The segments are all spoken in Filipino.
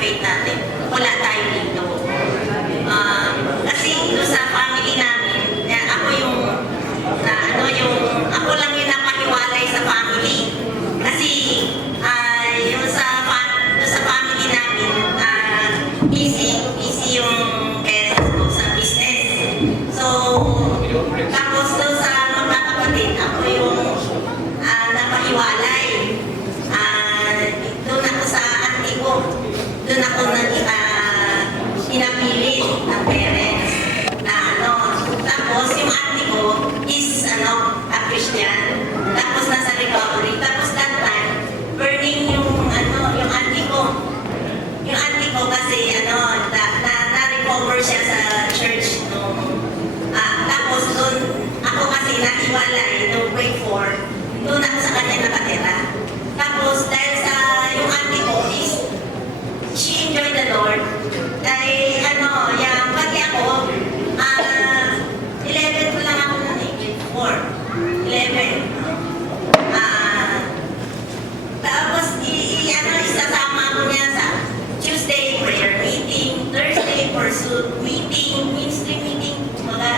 faith natin, wala tayo dito. Kasi doon sa family namin, ako yung, ako lang yung napahiwalay sa family. Kasi, yung sa family namin, busy yung parents ko sa business. So, tapos doon sa mga kapatid, ako yung napahiwalay. Doon ako sa auntie ko. Doon ako pinapilit ng parents na Tapos yung auntie ko is a Christian. Tapos nasa recovery. Tapos that time, burning yung auntie ko. Yung auntie ko kasi na-recover siya sa church nung tapos doon ako kasi nahiwalay nung grade 4. Doon ako sa kanya nakatira. Tapos dahil sa yung auntie ko is she enjoyed the Lord. Dahil yung pati ako 11 ko lang ako na grade 4. 11. Tapos isasama ako niya sa Tuesday prayer meeting, Thursday pursuit meeting, ministry meeting, mga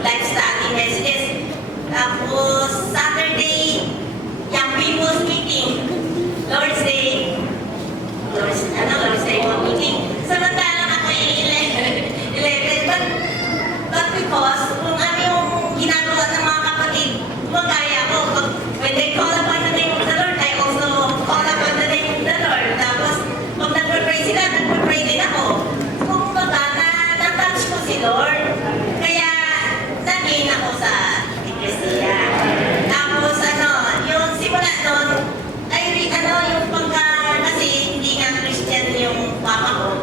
life study messages. Tapos Saturday, young people's meeting, Lord's Day meeting. Samantalang ako yung 11. But because kung ano yung ginagawa ng mga kapatid, magkaya ko. When they call upon the name of the Lord, I also call upon the name of the Lord. Tapos, pag nagpapray sila, nagpapray din ako. Kung baga, na-touch ko si Lord. Kaya, nag-gain ako sa Iglesia. Tapos, yung simula doon, ay yung pagka, kasi hindi nga Christian yung papa ko.